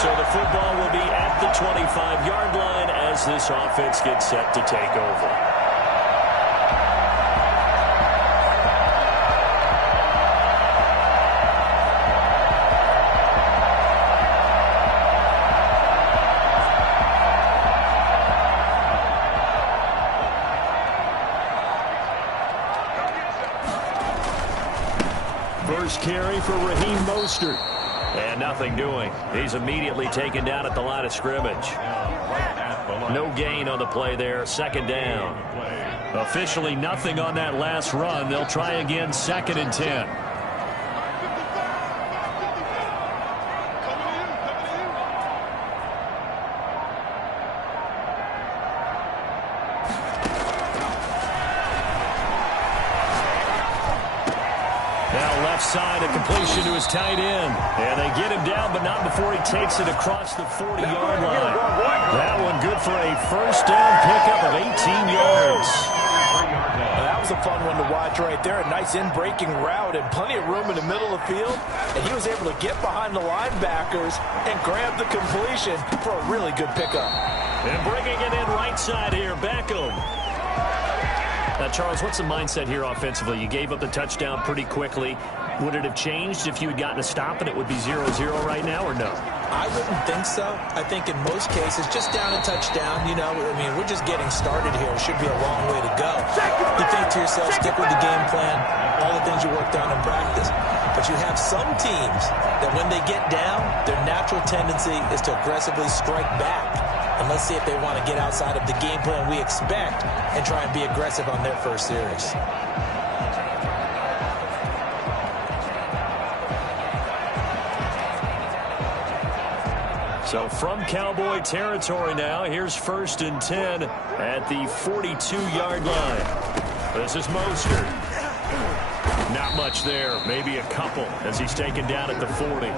So the football will be at the 25-yard line as this offense gets set to take over. First carry for Raheem Mostert. And nothing doing. He's immediately taken down at the line of scrimmage. No gain on the play there. Second down. Officially nothing on that last run. They'll try again, 2nd and 10. Side, a completion to his tight end. And they get him down, but not before he takes it across the 40-yard line. That one good for a first down pickup of 18 yards. That was a fun one to watch right there. A nice in-breaking route and plenty of room in the middle of the field. And he was able to get behind the linebackers and grab the completion for a really good pickup. And bringing it in right side here, Beckham. Now, Charles, what's the mindset here offensively? You gave up the touchdown pretty quickly. Would it have changed if you had gotten a stop and it would be 0-0 right now, or no? I wouldn't think so. I think in most cases, just down a touchdown, you know, I mean, we're just getting started here. It should be a long way to go. You think to yourself, stick with the game plan, all the things you worked on in practice. But you have some teams that when they get down, their natural tendency is to aggressively strike back. And let's see if they want to get outside of the game plan we expect and try and be aggressive on their first series. So from Cowboy territory now, here's 1st and 10 at the 42-yard line. This is Mostert. Not much there, maybe a couple as he's taken down at the 40.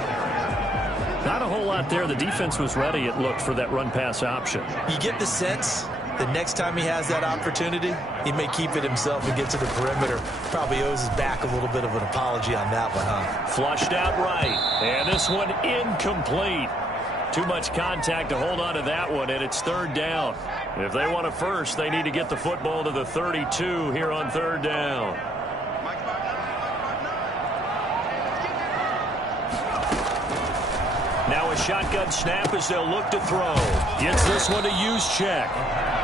Not a whole lot there. The defense was ready, it looked, for that run-pass option. You get the sense that next time he has that opportunity, he may keep it himself and get to the perimeter. Probably owes his back a little bit of an apology on that one, huh? Flushed out right. And this one incomplete. Too much contact to hold on to that one, and it's 3rd down. If they want a first, they need to get the football to the 32 here on 3rd down. Now a shotgun snap as they'll look to throw. Gets this one to Juszczyk.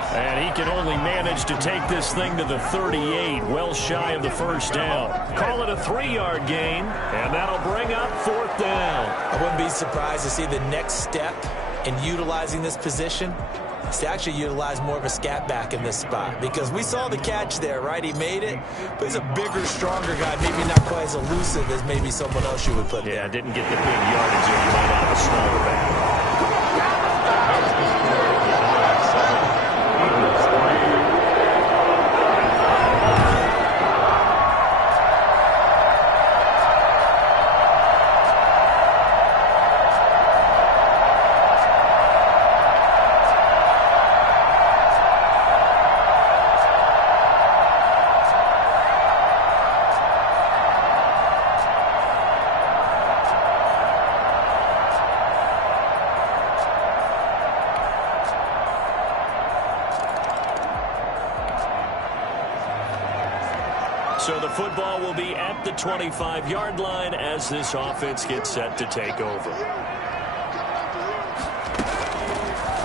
And he can only manage to take this thing to the 38, well shy of the first down. Call it a 3-yard gain, and that'll bring up 4th down. I wouldn't be surprised to see the next step in utilizing this position is to actually utilize more of a scat back in this spot. Because we saw the catch there, right? He made it, but he's a bigger, stronger guy, maybe not quite as elusive as maybe someone else you would put there. Yeah, didn't get the big yardage there. You might have a smaller back. So the football will be at the 25-yard line as this offense gets set to take over.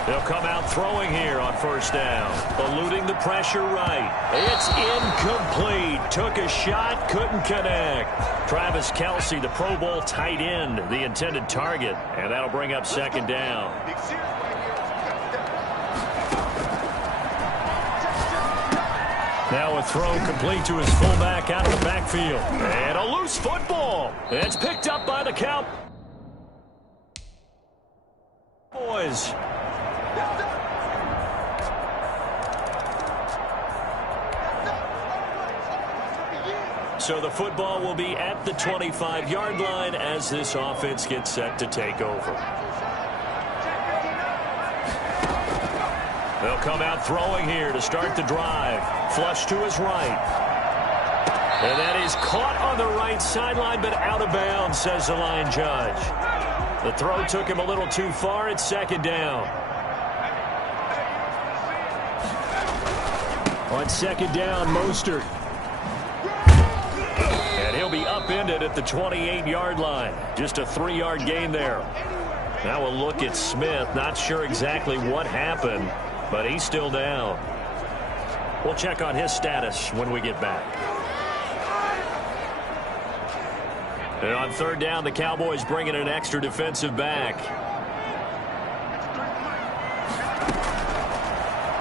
They'll come out throwing here on 1st down. Eluding the pressure right. It's incomplete. Took a shot, couldn't connect. Travis Kelce, the Pro Bowl tight end, the intended target. And that'll bring up 2nd down. Now a throw complete to his fullback out of the backfield. And a loose football. It's picked up by the Cowboys. So the football will be at the 25-yard line as this offense gets set to take over. They'll come out throwing here to start the drive. Flush to his right. And that is caught on the right sideline, but out of bounds, says the line judge. The throw took him a little too far. It's second down. On second down, Mostert. And he'll be upended at the 28-yard line. Just a 3-yard gain there. Now we'll look at Smith. Not sure exactly what happened, but he's still down. We'll check on his status when we get back. And on third down, the Cowboys bring in an extra defensive back.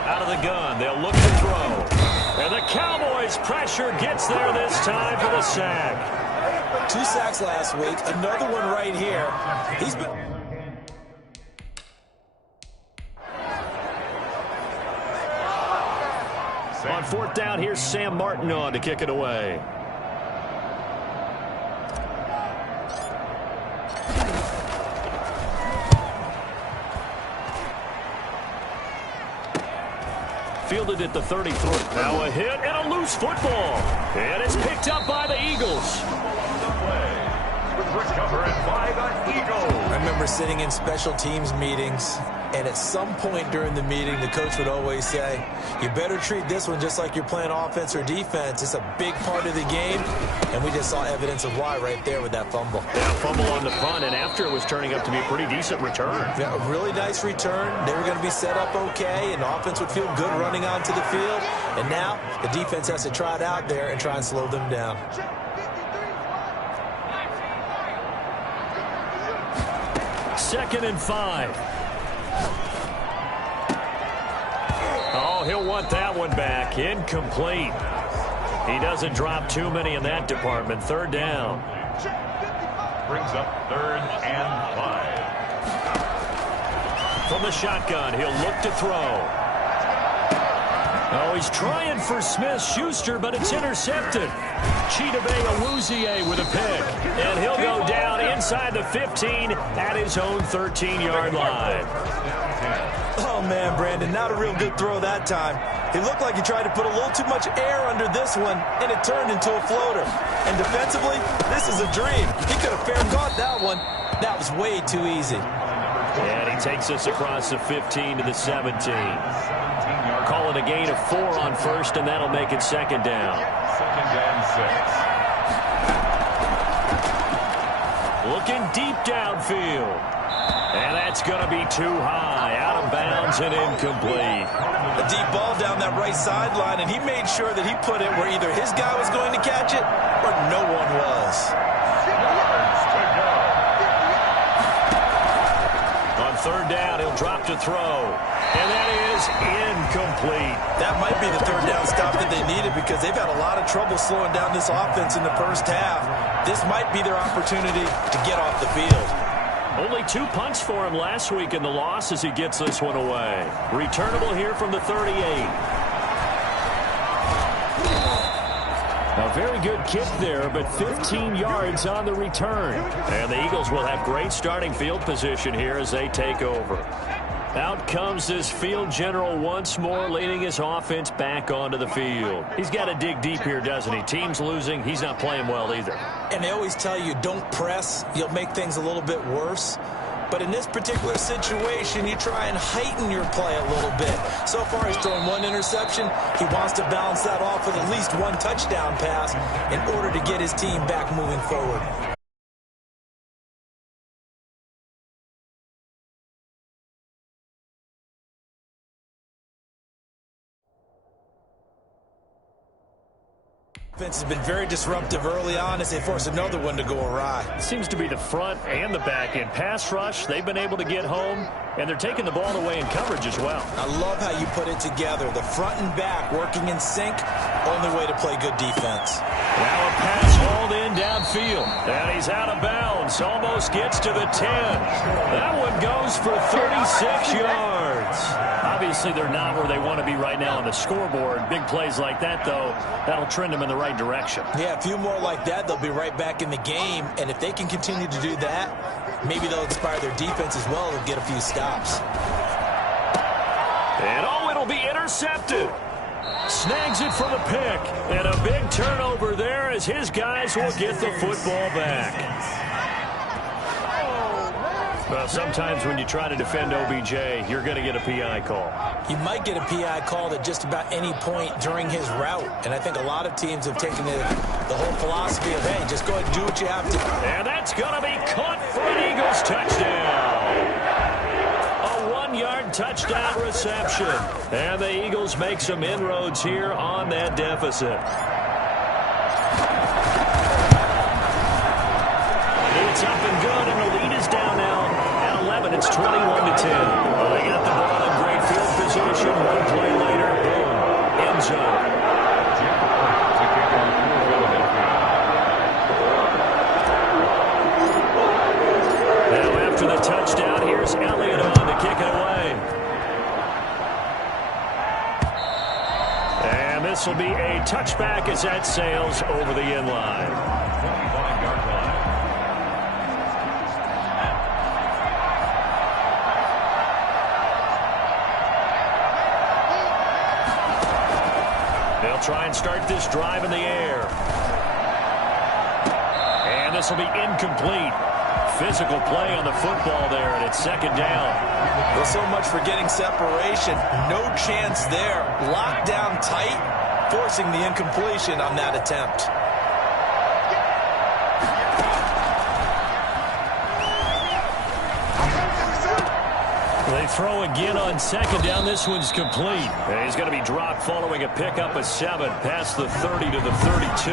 Out of the gun, they'll look to throw. And the Cowboys' pressure gets there this time for the sack. 2 sacks last week, another one right here. He's been... On fourth down, here's Sam Martin on to kick it away. Fielded at the 33. Now a hit and a loose football. And it's picked up by the Eagles. I remember sitting in special teams meetings, and at some point during the meeting, the coach would always say, you better treat this one just like you're playing offense or defense. It's a big part of the game, and we just saw evidence of why right there with that fumble. Yeah, fumble on the punt, and after it was turning up to be a pretty decent return. Yeah, a really nice return. They were going to be set up okay, and the offense would feel good running onto the field. And now the defense has to try it out there and try and slow them down. Second and 5. Oh, he'll want that one back. Incomplete. He doesn't drop too many in that department. Third down. Brings up third and 5. From the shotgun, he'll look to throw. Oh, he's trying for Smith-Schuster, but it's intercepted. Chidobe Awuzie with a pick. And he'll go down inside the 15 at his own 13-yard line. Oh, man, Brandon, not a real good throw that time. He looked like he tried to put a little too much air under this one, and it turned into a floater. And defensively, this is a dream. He could have fair caught that one. That was way too easy. And he takes us across the 15 to the 17. Call it a gain of 4 on first, and that'll make it second down. Second and 6. Looking deep downfield. And that's going to be too high. Out of bounds and incomplete. A deep ball down that right sideline, and he made sure that he put it where either his guy was going to catch it or no one was. On third down, he'll drop to throw. And that is incomplete. That might be the third down stop that they needed because they've had a lot of trouble slowing down this offense in the first half. This might be their opportunity to get off the field. Only 2 punts for him last week in the loss as he gets this one away. Returnable here from the 38. A very good kick there, but 15 yards on the return. And the Eagles will have great starting field position here as they take over. Out comes this field general once more, leading his offense back onto the field. He's got to dig deep here, doesn't he? Team's losing. He's not playing well either. And they always tell you, don't press. You'll make things a little bit worse. But in this particular situation, you try and heighten your play a little bit. So far, he's thrown 1 interception. He wants to balance that off with at least 1 touchdown pass in order to get his team back moving forward. Offense has been very disruptive early on as they force another one to go awry. It seems to be the front and the back end. Pass rush, they've been able to get home, and they're taking the ball away in coverage as well. I love how you put it together. The front and back working in sync, only way to play good defense. Now a pass hauled in downfield, and he's out of bounds. Almost gets to the 10. That one goes for 36 yards. Obviously, they're not where they want to be right now on the scoreboard. Big plays like that, though, that'll trend them in the right direction. Yeah, a few more like that, they'll be right back in the game. And if they can continue to do that, maybe they'll inspire their defense as well and get a few stops. And oh, it'll be intercepted. Snags it for the pick. And a big turnover there as his guys will get the football back. Well, sometimes when you try to defend OBJ, you're going to get a PI call. You might get a PI called at just about any point during his route. And I think a lot of teams have taken the whole philosophy of, hey, just go ahead and do what you have to. And that's going to be caught for an Eagles touchdown. A 1-yard touchdown reception. And the Eagles make some inroads here on that deficit. It's up and good, and the lead is down now at 11. It's 21-10. Well, they got the ball in great field position. One play later, boom, end zone. Now after the touchdown, here's Elliott on to kick it away. And this will be a touchback as that sails over the end line. 25-yard line. They'll try and start this drive in the air. And this will be incomplete. Physical play on the football there, and it's second down. Well, so much for getting separation. No chance there. Locked down tight, forcing the incompletion on that attempt. They throw again on second down. This one's complete. And he's going to be dropped following a pickup of 7 past the 30 to the 32.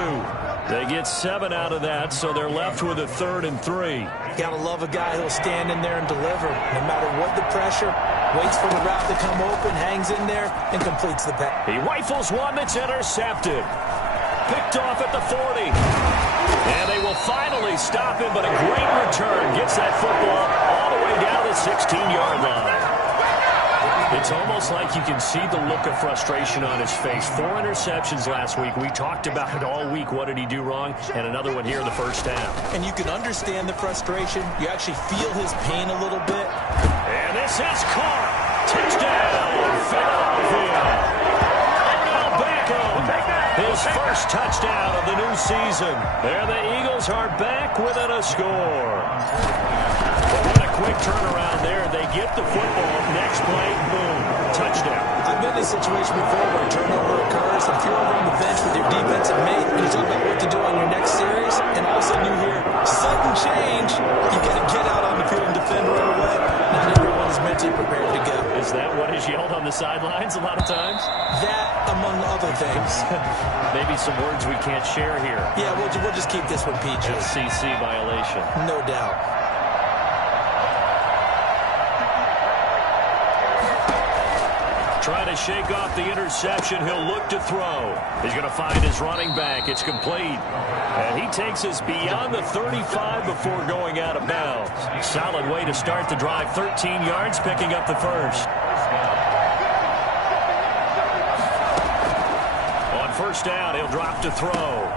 They get 7 out of that, so they're left with a 3rd and 3. Gotta love a guy who'll stand in there and deliver. No matter what the pressure, waits for the route to come open, hangs in there, and completes the pass. He rifles one that's intercepted. Picked off at the 40. And they will finally stop him, but a great return gets that football all the way down to the 16-yard line. It's almost like you can see the look of frustration on his face. 4 interceptions last week. We talked about it all week. What did he do wrong? And another one here in the first half. And you can understand the frustration. You actually feel his pain a little bit. And this is caught. Touchdown, Philadelphia. Odell Beckham, his first touchdown of the new season. There the Eagles are back within a score. But what a quick turnaround there. They get the football. Next play, boom, touchdown. I've been in a situation before where a turnover occurs. If you're over on the bench with your defensive mate and you talk about what to do on your next series, and all of a sudden you hear sudden change, you got to get out on the field and defend right away. Not everyone is mentally prepared to go. Is that what is yelled on the sidelines a lot of times? That, among other things. Maybe some words we can't share here. Yeah, we'll just keep this one PG. FCC violation. No doubt. Trying to shake off the interception. He'll look to throw. He's going to find his running back. It's complete. And he takes us beyond the 35 before going out of bounds. Solid way to start the drive. 13 yards, picking up the first. On first down, he'll drop to throw.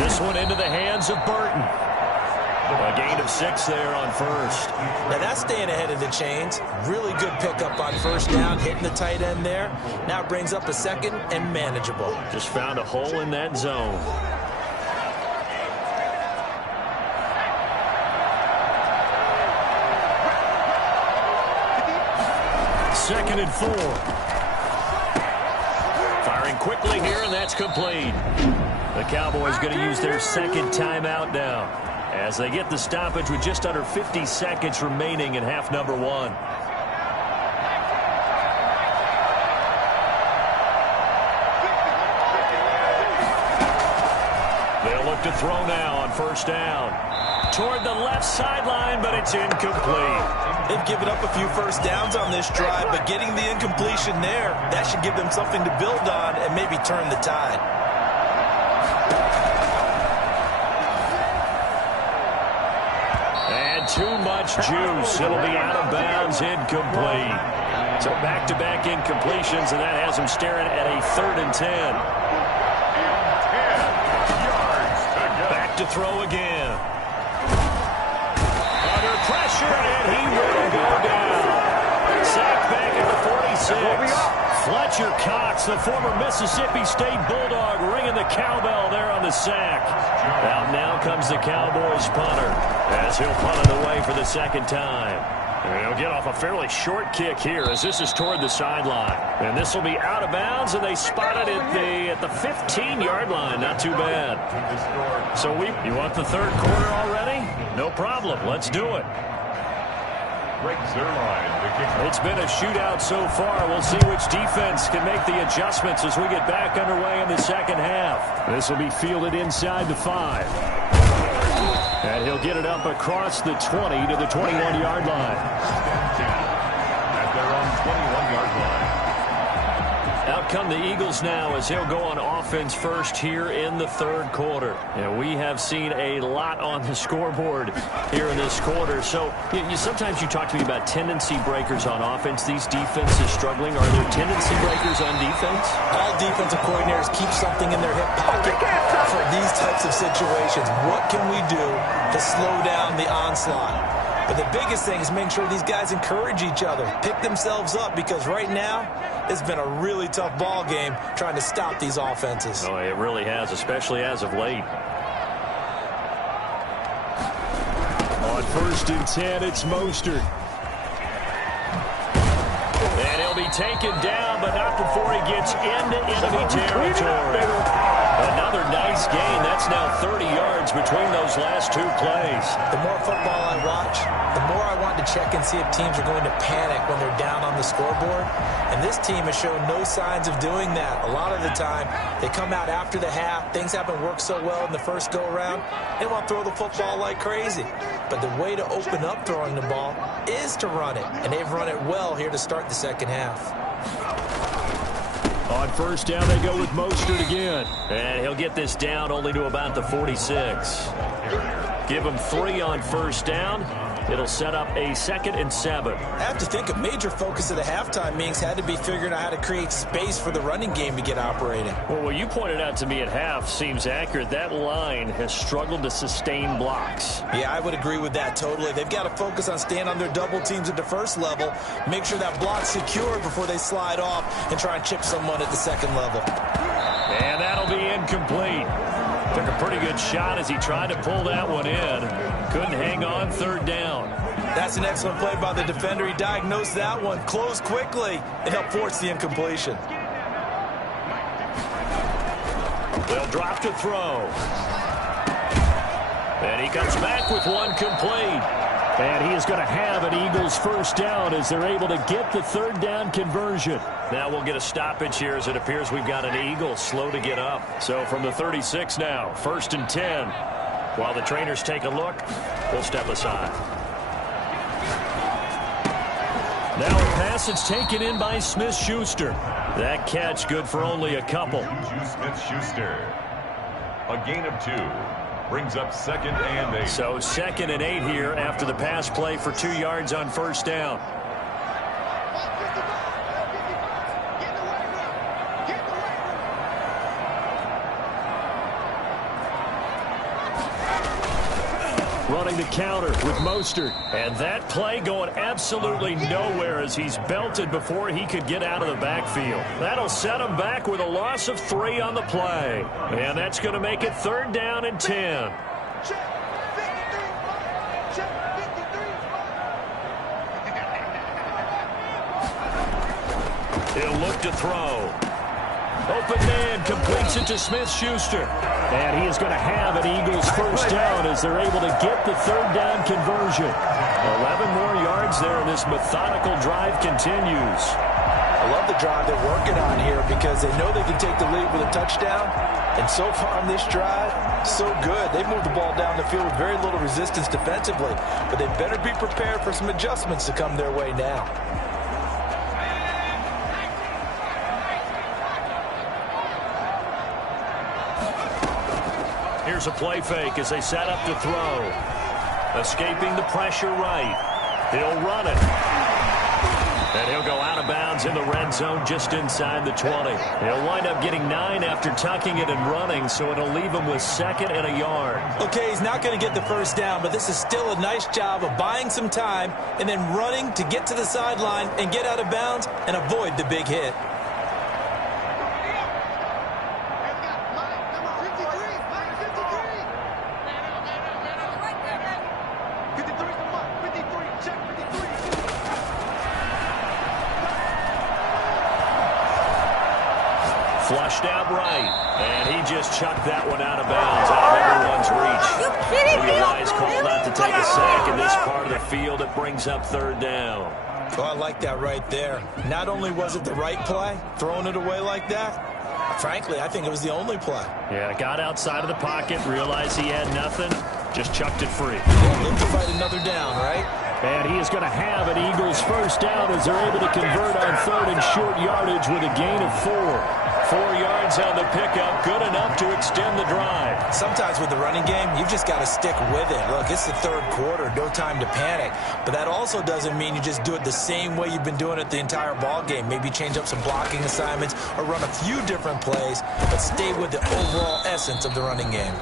This one into the hands of Burton. A gain of 6 there on first. Now that's staying ahead of the chains. Really good pickup on first down, hitting the tight end there. Now it brings up a second and manageable. Just found a hole in that zone. Second and 4. Firing quickly here, and that's complete. The Cowboys going to use their second timeout now, as they get the stoppage with just under 50 seconds remaining in half number 1. They'll look to throw now on first down. Toward the left sideline, but it's incomplete. They've given up a few first downs on this drive, but getting the incompletion there, that should give them something to build on and maybe turn the tide. Too much juice. It'll be out of bounds, incomplete. So back-to-back incompletions, and that has him staring at a 3rd and 10. Back to throw again. Under pressure, and he will go down. Sacked back at the 46. Fletcher Cox, the former Mississippi State Bulldog, ringing the cowbell there on the sack. Out now comes the Cowboys punter as he'll punt it away for the second time. And he'll get off a fairly short kick here as this is toward the sideline. And this will be out of bounds, and they spot it at the 15-yard line. Not too bad. So you want the third quarter already? No problem. Let's do it. It's been a shootout so far. We'll see which defense can make the adjustments as we get back underway in the second half. This will be fielded inside the 5. And he'll get it up across the 20 to the 21-yard line. At their own 21-yard line. Out come the Eagles now as he'll go on offense first here in the third quarter. And we have seen a lot on the scoreboard here in this quarter. So sometimes you talk to me about tendency breakers on offense. These defenses struggling. Are there tendency breakers on defense? All defensive coordinators keep something in their hip pocket for these types of situations. What can we do to slow down the onslaught? But the biggest thing is making sure these guys encourage each other, pick themselves up, because right now it's been a really tough ball game trying to stop these offenses. Oh, it really has, especially as of late. On 1st and 10, it's Mostert. And he'll be taken down, but not before he gets into enemy territory. Another nice gain. That's now 30 yards between those last two plays. The more football I watch, the more I want to check and see if teams are going to panic when they're down on the scoreboard. And this team has shown no signs of doing that. A lot of the time, they come out after the half. Things haven't worked so well in the first go-around. They want to throw the football like crazy. But the way to open up throwing the ball is to run it. And they've run it well here to start the second half. On 1st down, they go with Mostert again. And he'll get this down only to about the 46. Give him 3 on 1st down. It'll set up a 2nd and 7. I have to think a major focus of the halftime meetings had to be figuring out how to create space for the running game to get operating. Well, what you pointed out to me at half seems accurate. That line has struggled to sustain blocks. Yeah, I would agree with that totally. They've got to focus on staying on their double teams at the first level, make sure that block's secure before they slide off and try and chip someone at the second level. And that'll be incomplete. Took a pretty good shot as he tried to pull that one in. Couldn't hang on 3rd down. That's an excellent play by the defender. He diagnosed that one, closed quickly, and helped force the incompletion. They'll drop to throw. And he comes back with one complete. And he is going to have an Eagles 1st down as they're able to get the 3rd down conversion. Now we'll get a stoppage here as it appears we've got an Eagle slow to get up. So from the 36 now, 1st and 10. While the trainers take a look, we'll step aside. Now a pass that's taken in by Smith-Schuster. That catch good for only a couple. Smith-Schuster. A gain of 2. Brings up 2nd and 8. So 2nd and 8 here after the pass play for 2 yards on 1st down. Running the counter with Mostert. And that play going absolutely nowhere as he's belted before he could get out of the backfield. That'll set him back with a loss of 3 on the play. And that's going to make it 3rd down and 10. He'll look to throw. Open man completes it to Smith-Schuster. And he is going to have an Eagles 1st down as they're able to get the 3rd down conversion. 11 more yards there, and this methodical drive continues. I love the drive they're working on here because they know they can take the lead with a touchdown. And so far on this drive, so good. They've moved the ball down the field with very little resistance defensively. But they better be prepared for some adjustments to come their way now. Here's a play fake as they set up to throw. Escaping the pressure right. He'll run it. And he'll go out of bounds in the red zone just inside the 20. He'll wind up getting 9 after tucking it and running, so it'll leave him with 2nd and a yard. Okay, he's not going to get the 1st down, but this is still a nice job of buying some time and then running to get to the sideline and get out of bounds and avoid the big hit. Flushed out right. And he just chucked that one out of bounds, out of everyone's reach. The wise call not to take a sack in this part of the field. It brings up third down. Oh, I like that right there. Not only was it the right play, throwing it away like that, frankly, I think it was the only play. Yeah, got outside of the pocket, realized he had nothing, just chucked it free. Look to fight another down, right? And he is going to have an Eagles first down as they're able to convert on third and short yardage with a gain of 4. 4 yards on the pickup, good enough to extend the drive. Sometimes with the running game, you've just got to stick with it. Look, it's the third quarter, no time to panic. But that also doesn't mean you just do it the same way you've been doing it the entire ball game. Maybe change up some blocking assignments or run a few different plays, but stay with the overall essence of the running game.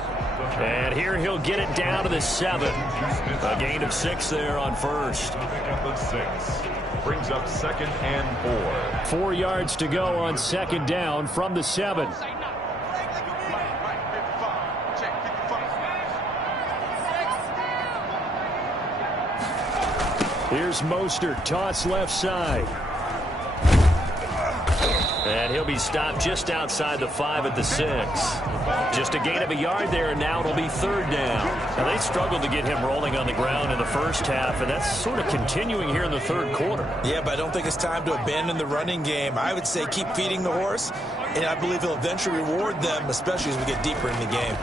And here he'll get it down to the 7. A gain of 6 there on first. Pickup of 6. Brings up second and 4. 4 yards to go on second down from the 7. Here's Mostert, toss left side. And he'll be stopped just outside the 5 at the 6. Just a gain of a yard there, and now it'll be third down. Now, they struggled to get him rolling on the ground in the first half, and that's sort of continuing here in the third quarter. Yeah, but I don't think it's time to abandon the running game. I would say keep feeding the horse, and I believe he'll eventually reward them, especially as we get deeper in the game.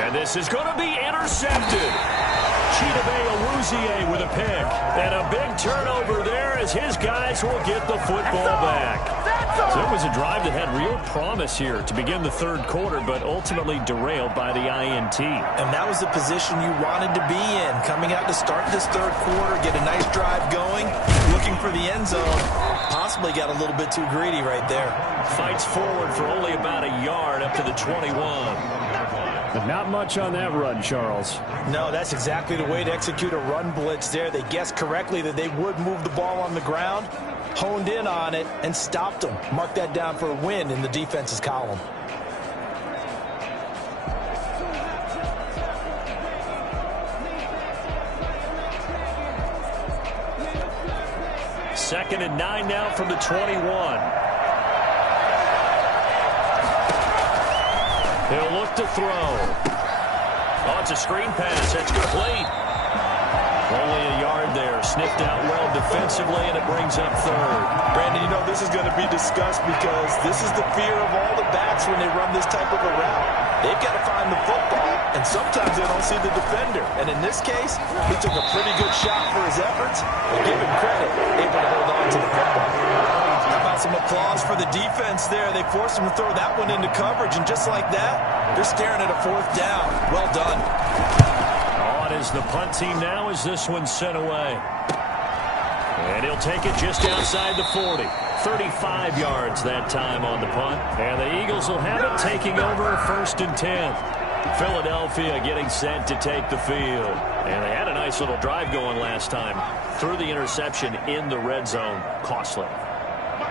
And this is going to be intercepted. Chidobe with a pick. And a big turnover there as his guys will get the football back. So it was a drive that had real promise here to begin the third quarter, but ultimately derailed by the INT. And that was the position you wanted to be in. Coming out to start this third quarter, get a nice drive going, looking for the end zone. Possibly got a little bit too greedy right there. Fights forward for only about a yard up to the 21. But not much on that run, Charles. No, that's exactly the way to execute a run blitz there. They guessed correctly that they would move the ball on the ground, honed in on it, and stopped them. Mark that down for a win in the defense's column. Second and 9 now from the 21. He'll look to throw. Oh, it's a screen pass. That's complete. Only a yard there. Sniffed out well defensively, and it brings up third. Brandon, you know this is going to be discussed because this is the fear of all the backs when they run this type of a route. They've got to find the football, and sometimes they don't see the defender. And in this case, he took a pretty good shot for his efforts, but give him credit, able to hold on to the football. How about some applause for the defense there? They forced him to throw that one into coverage, and just like that, they're staring at a fourth down. Well done. On is the punt team now as this one's sent away. And he'll take it just outside the 40. 35 yards that time on the punt. And the Eagles will have it taking over first and 10. Philadelphia getting set to take the field. And they had a nice little drive going last time. Threw the interception in the red zone. Costly.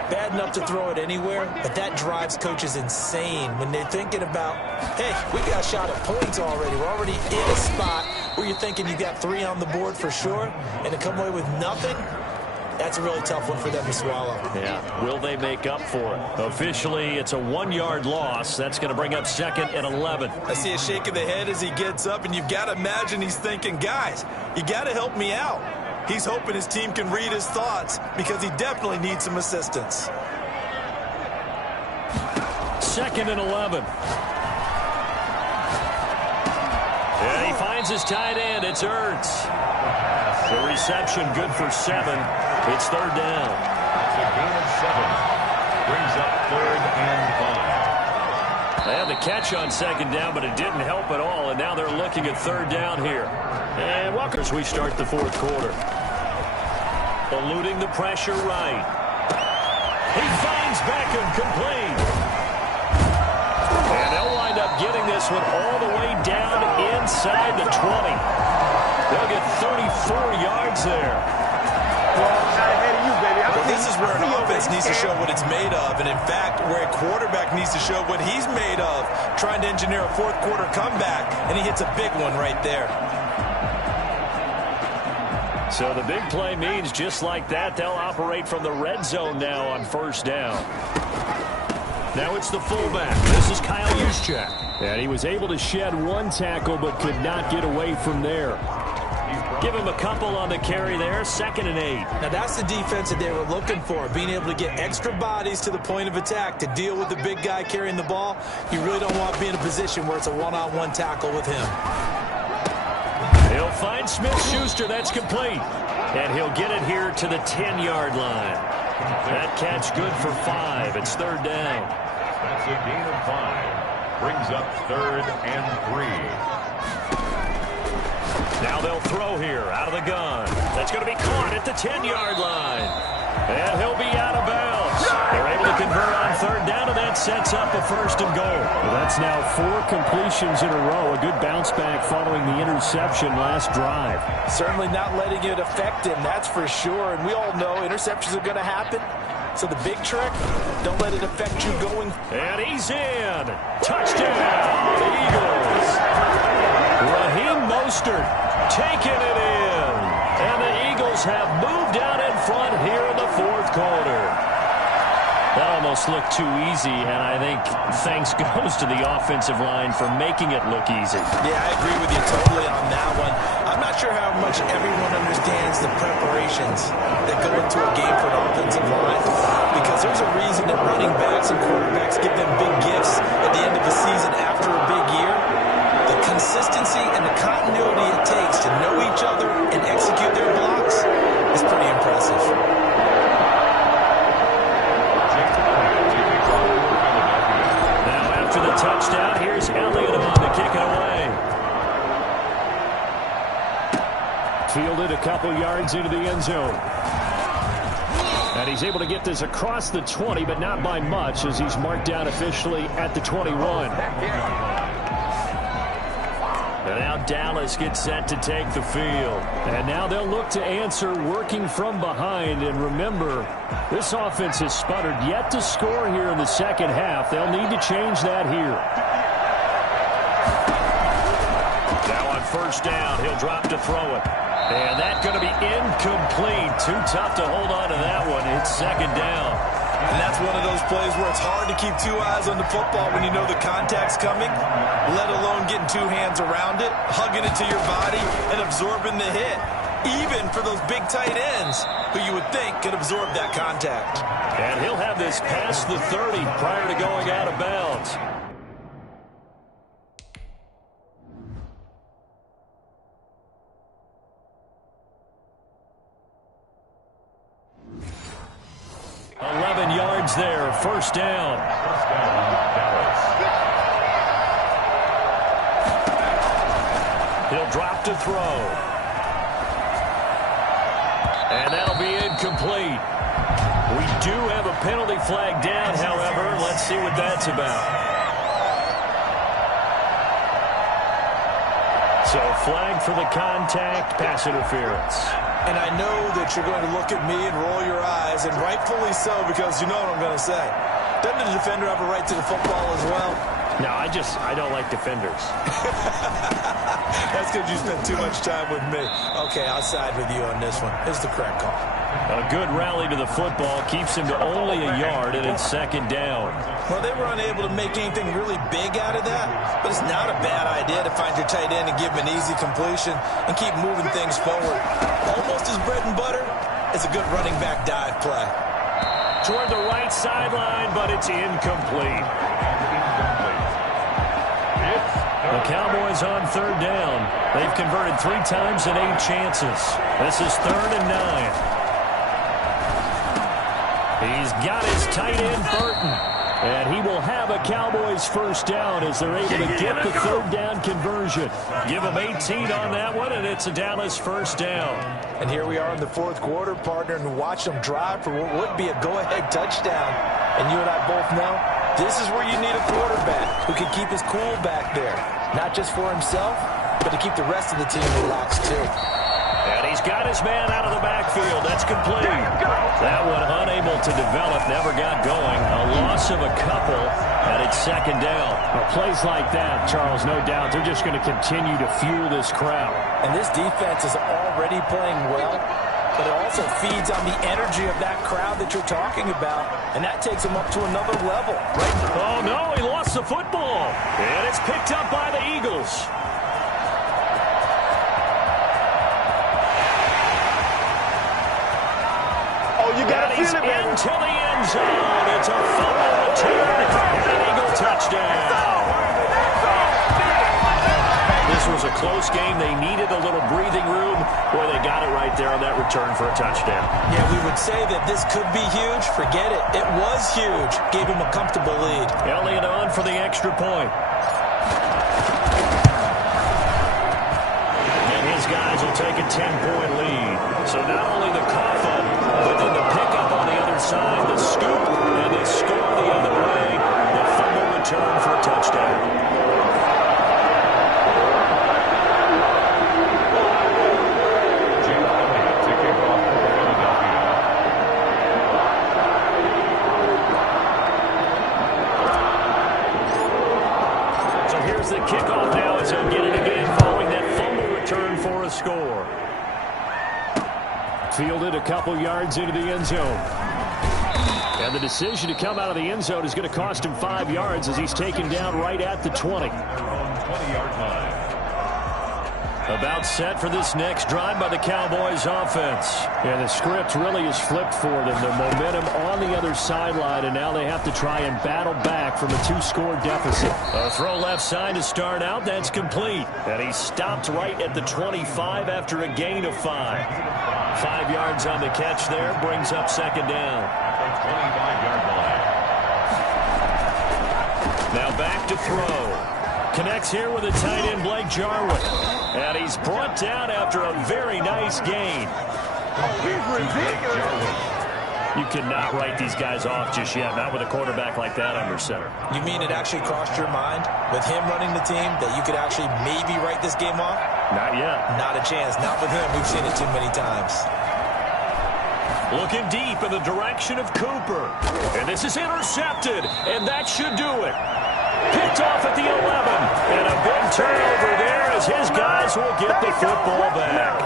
Bad enough to throw it anywhere, but that drives coaches insane when they're thinking about, hey, we got a shot at points already. We're already in a spot where you're thinking you got 3 on the board for sure, and to come away with nothing, that's a really tough one for them to swallow. Yeah, will they make up for it? Officially, it's a 1-yard loss. That's going to bring up second and 11. I see a shake of the head as he gets up, and you've got to imagine he's thinking, guys, you got to help me out. He's hoping his team can read his thoughts because he definitely needs some assistance. Second and 11. And he finds his tight end. It's Ertz. The reception good for 7. It's third down. It's a gain of 7. Brings up third and 5. They had the catch on second down, but it didn't help at all. And now they're looking at third down here. And Walker's we start the fourth quarter. Eluding the pressure right. He finds Beckham complete. And they'll wind up getting this one all the way down inside the 20. They'll get 34 yards there. Well, this is where an offense needs to show what it's made of. And in fact, where a quarterback needs to show what he's made of. Trying to engineer a fourth quarter comeback. And he hits a big one right there. So the big play means just like that, they'll operate from the red zone now on first down. Now it's the fullback. This is Kyle Juszczyk. And he was able to shed one tackle but could not get away from there. Give him a couple on the carry there, 2nd and 8. Now that's the defense that they were looking for, being able to get extra bodies to the point of attack to deal with the big guy carrying the ball. You really don't want to be in a position where it's a one-on-one tackle with him. He'll find Smith-Schuster. That's complete. And he'll get it here to the 10-yard line. That catch good for 5. It's 3rd down. That's a gain of 5. Brings up 3rd and 3. Now they'll throw here out of the gun. That's going to be caught at the 10-yard line. And he'll be out of bounds. They're able to convert on 3rd down, and that sets up a 1st and goal. Well, that's now 4 completions in a row. A good bounce back following the interception last drive. Certainly not letting it affect him, that's for sure. And we all know interceptions are going to happen. So the big trick, don't let it affect you going. And he's in. Touchdown, Eagles. Raheem Mostert taking it in. And the Eagles have moved out in front here in the 4th quarter. That almost looked too easy, and I think thanks goes to the offensive line for making it look easy. Yeah, I agree with you totally on that one. I'm not sure how much everyone understands the preparations that go into a game for an offensive line, because there's a reason that running backs and quarterbacks give them big gifts at the end of the season after a big year. The consistency and the continuity it takes to know each other and execute their blocks is pretty impressive. Now after the touchdown, here's Elliott on to kick it away. Fielded a couple yards into the end zone. And he's able to get this across the 20, but not by much, as he's marked down officially at the 21. And now Dallas gets set to take the field. And now they'll look to answer working from behind. And remember, this offense has sputtered yet to score here in the 2nd half. They'll need to change that here. Now on 1st down, he'll drop to throw it. And that's going to be incomplete. Too tough to hold on to that one. It's 2nd down. And that's one of those plays where it's hard to keep 2 eyes on the football when you know the contact's coming, let alone getting 2 hands around it, hugging it to your body, and absorbing the hit, even for those big tight ends who you would think could absorb that contact. And he'll have this past the 30 prior to going out of bounds. There, 1st down. Dallas. He'll drop to throw. And that'll be incomplete. We do have a penalty flag down, however. Let's see what that's about. So flag for the contact, pass interference. And I know that you're going to look at me and roll your eyes, and rightfully so, because you know what I'm going to say. Doesn't the defender have a right to the football as well? No, I don't like defenders. That's because you spent too much time with me. Okay, I'll side with you on this one. Here's the correct call. A good rally to the football keeps him to only a yard, and it's 2nd down. Well, they were unable to make anything really big out of that, but it's not a bad idea to find your tight end and give him an easy completion and keep moving things forward. Almost as bread and butter as a good running back dive play. Toward the right sideline, but it's incomplete. The Cowboys on 3rd down. They've converted 3 times in 8 chances. This is 3rd and 9. He's got his tight end, Burton. And he will have a Cowboys 1st down as they're able to get the 3rd down conversion. Give him 18 on that one, and it's a Dallas 1st down. And here we are in the 4th quarter, partner, and watch them drive for what would be a go-ahead touchdown. And you and I both know this is where you need a quarterback who can keep his cool back there. Not just for himself, but to keep the rest of the team relaxed too. And he's got his man out of the backfield. That's complete. That one unable to develop, never got going. A loss of a couple, and it's second down. Well, plays like that, Charles, no doubt, they're just going to continue to fuel this crowd. And this defense is already playing well, but it also feeds on the energy of that crowd that you're talking about, and that takes them up to another level. Right? Oh, no, he lost the football. And it's picked up by the Eagles. You got to feel it, man. Into the end zone. It's a fumble return and an Eagle touchdown. This was a close game. They needed a little breathing room. Boy, they got it right there on that return for a touchdown. Yeah, we would say that this could be huge. Forget it. It was huge. Gave him a comfortable lead. Elliott on for the extra point. And his guys will take a 10-point lead. So not only the cough up, but then the pickup on the other side, the scoop, and the score the other way. The fumble return for a touchdown. So here's the kickoff now as he'll get it again following that fumble return for a score. Fielded a couple yards into the end zone. And the decision to come out of the end zone is going to cost him 5 yards as he's taken down right at the 20. 20-yard line. About set for this next drive by the Cowboys offense. And the script really is flipped for them. The momentum on the other sideline, and now they have to try and battle back from a 2-score deficit. A throw left side to start out. That's complete. And he stopped right at the 25 after a gain of 5. 5 yards on the catch there. Brings up second down. 25-yard line. Now back to throw. Connects here with the tight end, Blake Jarwin. And he's brought down after a very nice gain. You cannot write these guys off just yet, not with a quarterback like that under center. You mean it actually crossed your mind with him running the team that you could actually maybe write this game off? Not yet. Not a chance. Not with him. We've seen it too many times. Looking deep in the direction of Cooper. And this is intercepted, and that should do it. Picked off at the 11, and a big turnover there as his guys will get the football back.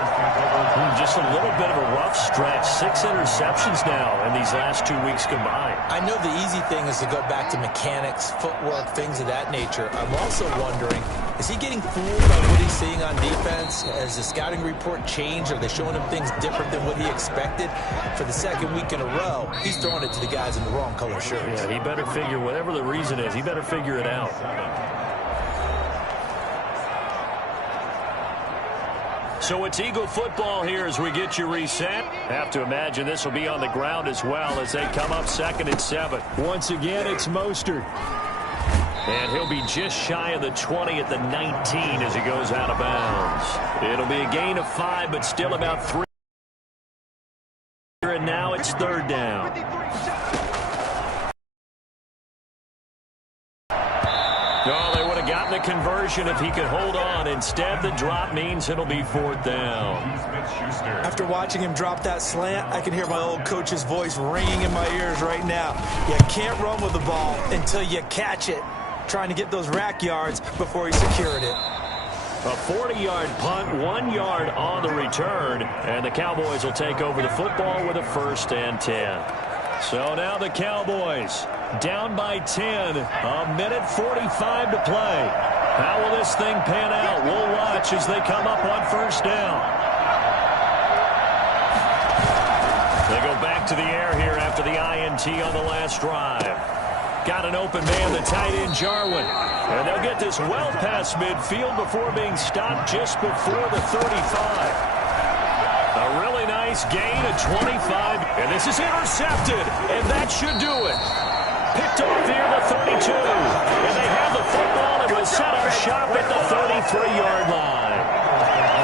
Just a little bit of a rough stretch. 6 interceptions now in these last 2 weeks combined. I know the easy thing is to go back to mechanics, footwork, things of that nature. I'm also wondering, is he getting fooled by what he's seeing on defense? Has the scouting report changed? Are they showing him things different than what he expected? For the second week in a row, he's throwing it to the guys in the wrong color shirts. Yeah, he better figure, whatever the reason is, he better figure it out. So it's Eagle football here as we get you reset. Have to imagine this will be on the ground as well as they come up 2nd and 7. Once again, it's Mostert. And he'll be just shy of the 20 at the 19 as he goes out of bounds. It'll be a gain of 5, but still about 3. And now it's 3rd down. Oh, they would have gotten the conversion if he could hold on. Instead, the drop means it'll be 4th down. After watching him drop that slant, I can hear my old coach's voice ringing in my ears right now. You can't run with the ball until you catch it. Trying to get those rack yards before he secured it. A 40-yard punt, 1 yard on the return, and the Cowboys will take over the football with a 1st and 10. So now the Cowboys down by 10, a minute 45 to play. How will this thing pan out? We'll watch as they come up on 1st down. They go back to the air here after the INT on the last drive. Got an open man, the tight end, Jarwin. And they'll get this well past midfield before being stopped just before the 35. A really nice gain of 25. And this is intercepted. And that should do it. Picked off near the 32. And they have the football and will set up shop at the 33-yard line.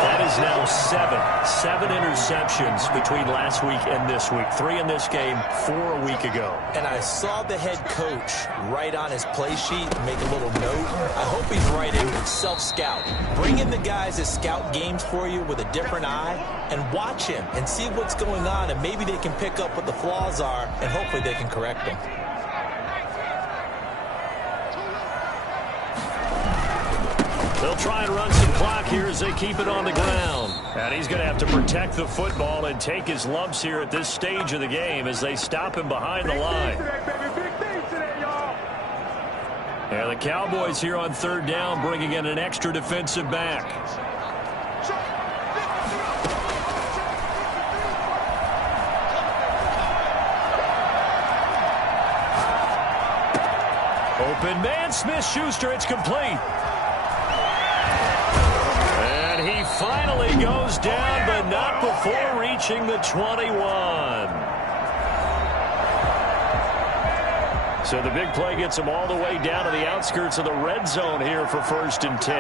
That is is now 7 interceptions between last week and this week. 3 in this game, 4 a week ago. And I saw the head coach write on his play sheet, make a little note. I hope he's writing self-scout. Bring in the guys that scout games for you with a different eye and watch him and see what's going on, and maybe they can pick up what the flaws are, and hopefully they can correct them. They'll try and run some clock here as they keep it on the ground. And he's going to have to protect the football and take his lumps here at this stage of the game as they stop him behind the line. And the Cowboys here on 3rd down, bringing in an extra defensive back. Open man, Smith-Schuster, it's complete. And he finally goes down, but not before reaching the 21. So the big play gets him all the way down to the outskirts of the red zone here for 1st and 10.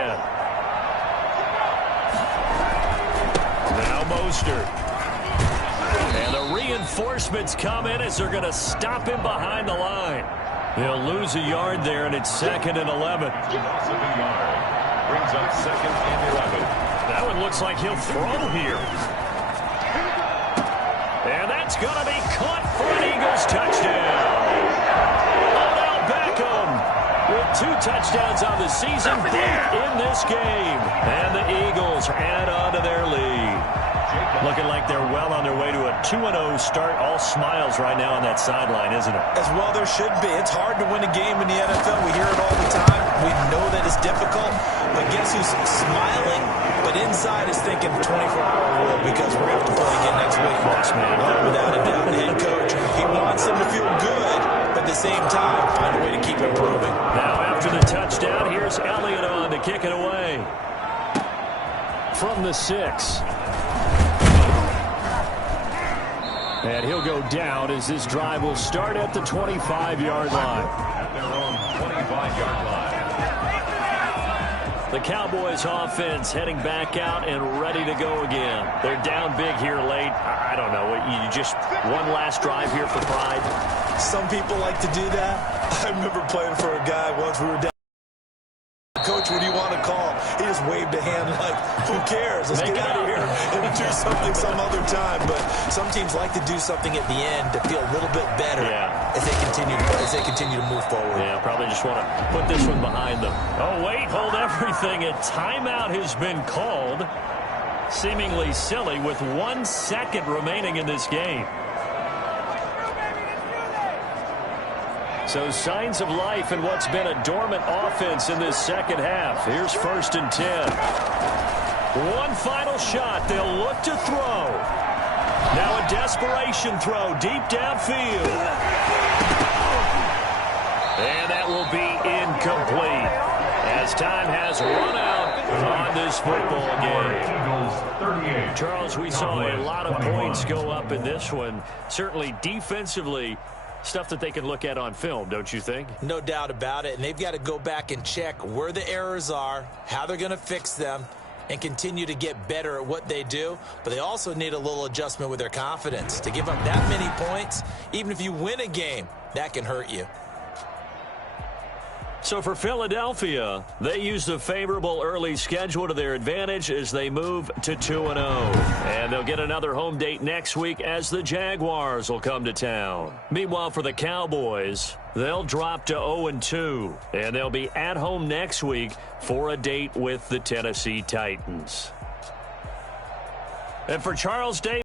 Now Mostert. And the reinforcements come in as they're going to stop him behind the line. He'll lose a yard there, and it's 2nd and 11. Loss of a yard. Brings up 2nd and 11. That one looks like he'll throw here. And that's going to be caught for an Eagles touchdown. Odell Beckham with 2 touchdowns on the season, both in this game. And the Eagles add on to their lead. Looking like they're well on their way to a 2-0 start. All smiles right now on that sideline, isn't it? As well there should be. It's hard to win a game in the NFL. We hear it all the time. We know that it's difficult. But guess who's smiling, but inside is thinking 24-hour rule because we're going to have to play again next week. Boss man. Without a doubt, the head coach, he wants them to feel good, but at the same time, find a way to keep improving. Now after the touchdown, here's Elliott on to kick it away. From the 6. And he'll go down as this drive will start at the 25-yard line. At their own 25-yard line. The Cowboys offense heading back out and ready to go again. They're down big here late. I don't know. You just one last drive here for pride. Some people like to do that. I remember playing for a guy once. We were down. Coach, what do you want to call? He just waved a hand like, who cares? Let's get out of here and do something some other time. But some teams like to do something at the end to feel a little bit better as they continue to move forward. Yeah, probably just want to put this one behind them. Oh, wait, hold everything. A timeout has been called. Seemingly silly with 1 second remaining in this game. So signs of life in what's been a dormant offense in this second half. Here's 1st and 10. One final shot. They'll look to throw. Now a desperation throw deep downfield. And that will be incomplete as time has run out on this football game. Charles, we saw a lot of points go up in this one. Certainly defensively, stuff that they can look at on film, don't you think? No doubt about it. And they've got to go back and check where the errors are, how they're going to fix them, and continue to get better at what they do. But they also need a little adjustment with their confidence. To give up that many points, even if you win a game, that can hurt you. So for Philadelphia, they use the favorable early schedule to their advantage as they move to 2-0. And they'll get another home date next week as the Jaguars will come to town. Meanwhile, for the Cowboys, they'll drop to 0-2. And they'll be at home next week for a date with the Tennessee Titans. And for Charles Davis,